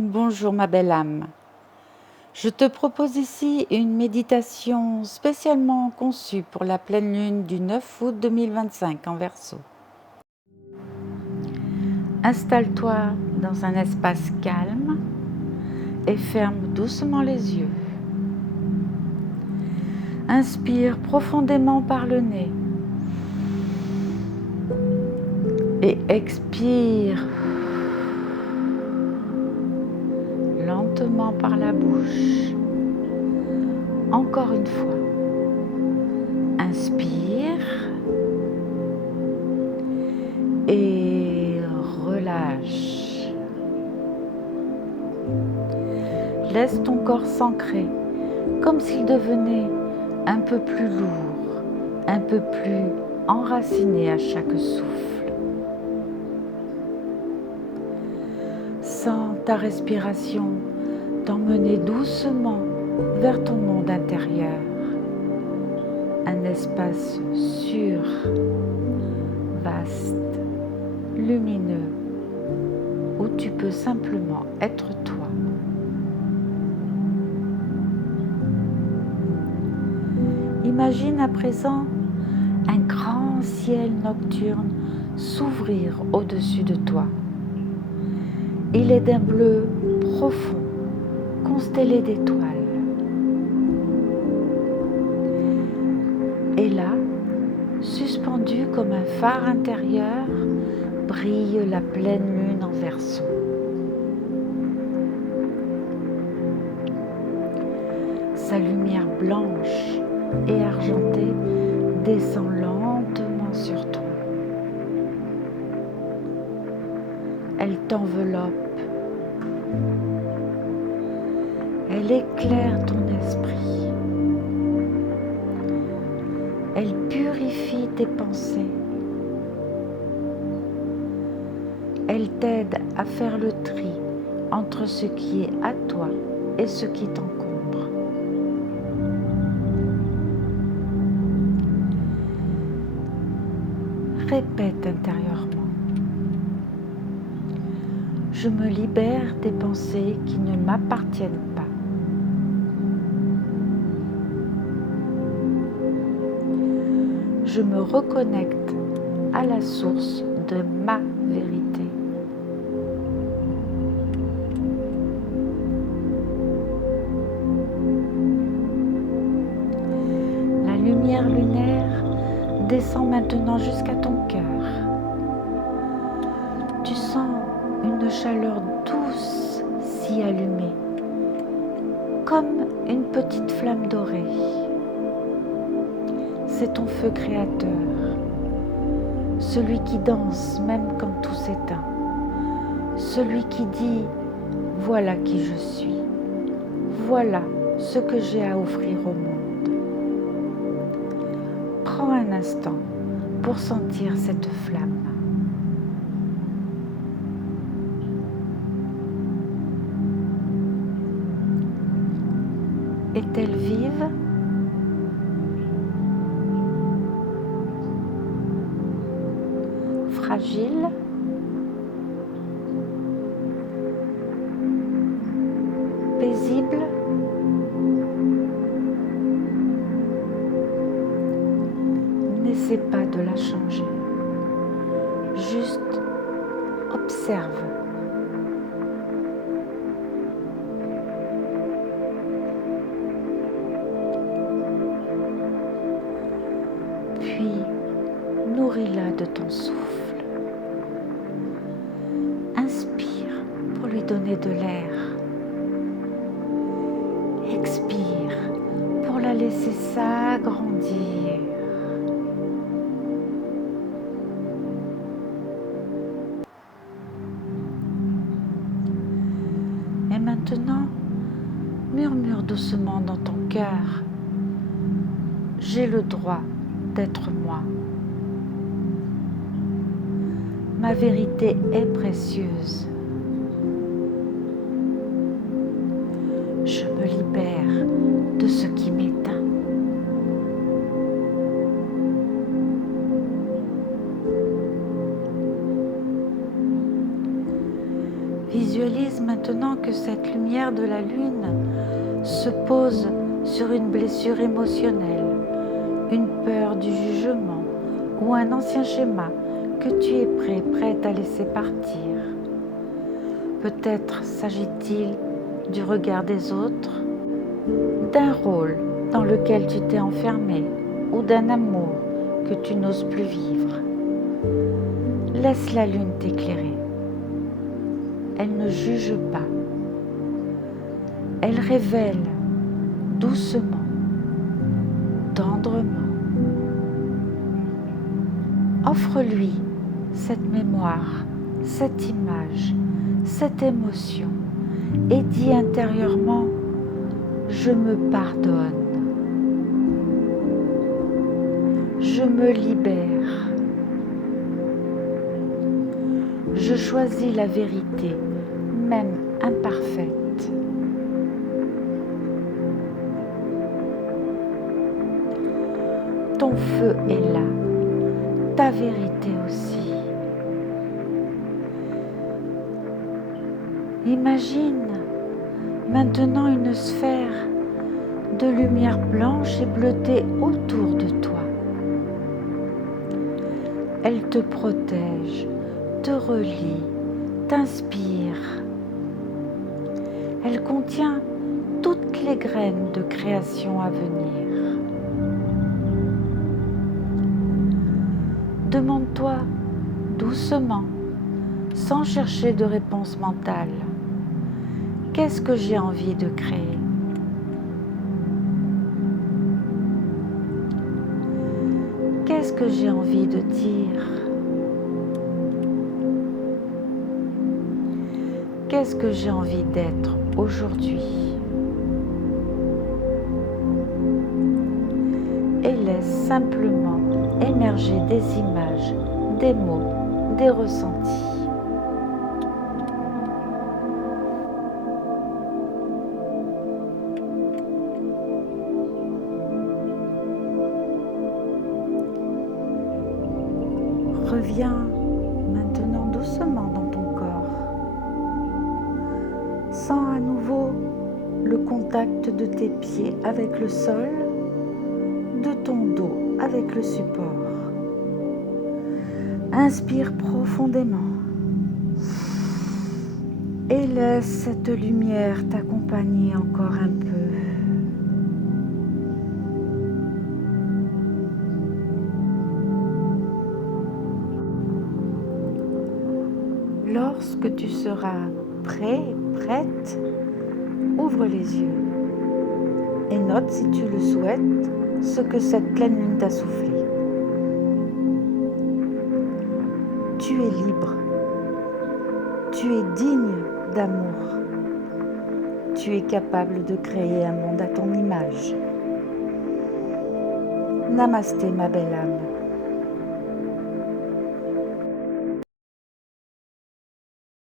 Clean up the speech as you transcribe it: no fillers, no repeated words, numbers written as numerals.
Bonjour ma belle âme. Je te propose ici une méditation spécialement conçue pour la pleine lune du 9 août 2025 en Verseau. Installe-toi dans un espace calme et ferme doucement les yeux. Inspire profondément par le nez et expire lentement par la bouche. Encore une fois. Inspire et relâche. Laisse ton corps s'ancrer comme s'il devenait un peu plus lourd, un peu plus enraciné à chaque souffle. Sens ta respiration t'emmener doucement vers ton monde intérieur, un espace sûr, vaste, lumineux, où tu peux simplement être toi. Imagine à présent un grand ciel nocturne s'ouvrir au-dessus de toi. Il est d'un bleu profond, constellé d'étoiles. Et là, suspendu comme un phare intérieur, brille la pleine lune en Verseau. Sa lumière blanche et argentée descend lentement sur toi. Elle t'enveloppe. Elle éclaire ton esprit. Elle purifie tes pensées. Elle t'aide à faire le tri entre ce qui est à toi et ce qui t'encombre. Répète intérieurement. Je me libère des pensées qui ne m'appartiennent pas. Je me reconnecte à la source de ma vérité. La lumière lunaire descend maintenant jusqu'à ton cœur. Tu sens une chaleur douce s'y allumer, comme une petite flamme dorée. C'est ton feu créateur, celui qui danse même quand tout s'éteint, celui qui dit « Voilà qui je suis, voilà ce que j'ai à offrir au monde ». Prends un instant pour sentir cette flamme. Est-elle vive ? Fragile ? Paisible ? N'essaie pas de la changer. Juste observe. Puis, nourris-la de ton souffle. Inspire pour lui donner de l'air. Expire pour la laisser s'agrandir. Et maintenant, murmure doucement dans ton cœur. J'ai le droit d'être moi. Ma vérité est précieuse. Je me libère de ce qui m'éteint. Visualise maintenant que cette lumière de la lune se pose sur une blessure émotionnelle, une peur du jugement ou un ancien schéma que tu es prête à laisser partir. Peut-être s'agit-il du regard des autres, d'un rôle dans lequel tu t'es enfermé ou d'un amour que tu n'oses plus vivre. Laisse la lune t'éclairer. Elle ne juge pas. Elle révèle doucement, tendrement. Offre-lui cette mémoire, cette image, cette émotion et dis intérieurement « Je me pardonne, je me libère, je choisis la vérité, même imparfaite. » Ton feu est là, ta vérité aussi. Imagine maintenant une sphère de lumière blanche et bleutée autour de toi. Elle te protège, te relie, t'inspire. Elle contient toutes les graines de création à venir. Demande-toi doucement, sans chercher de réponse mentale, qu'est-ce que j'ai envie de créer? Qu'est-ce que j'ai envie de dire? Qu'est-ce que j'ai envie d'être aujourd'hui? Et laisse simplement émerger des images, des mots, des ressentis. Reviens maintenant doucement dans ton corps. Sens à nouveau le contact de tes pieds avec le sol, de ton dos avec le support. Inspire profondément et laisse cette lumière t'accompagner encore un peu. Lorsque tu seras prêt, prête, ouvre les yeux et note si tu le souhaites ce que cette pleine lune t'a soufflé. Tu es libre, tu es digne d'amour, tu es capable de créer un monde à ton image. Namasté ma belle âme.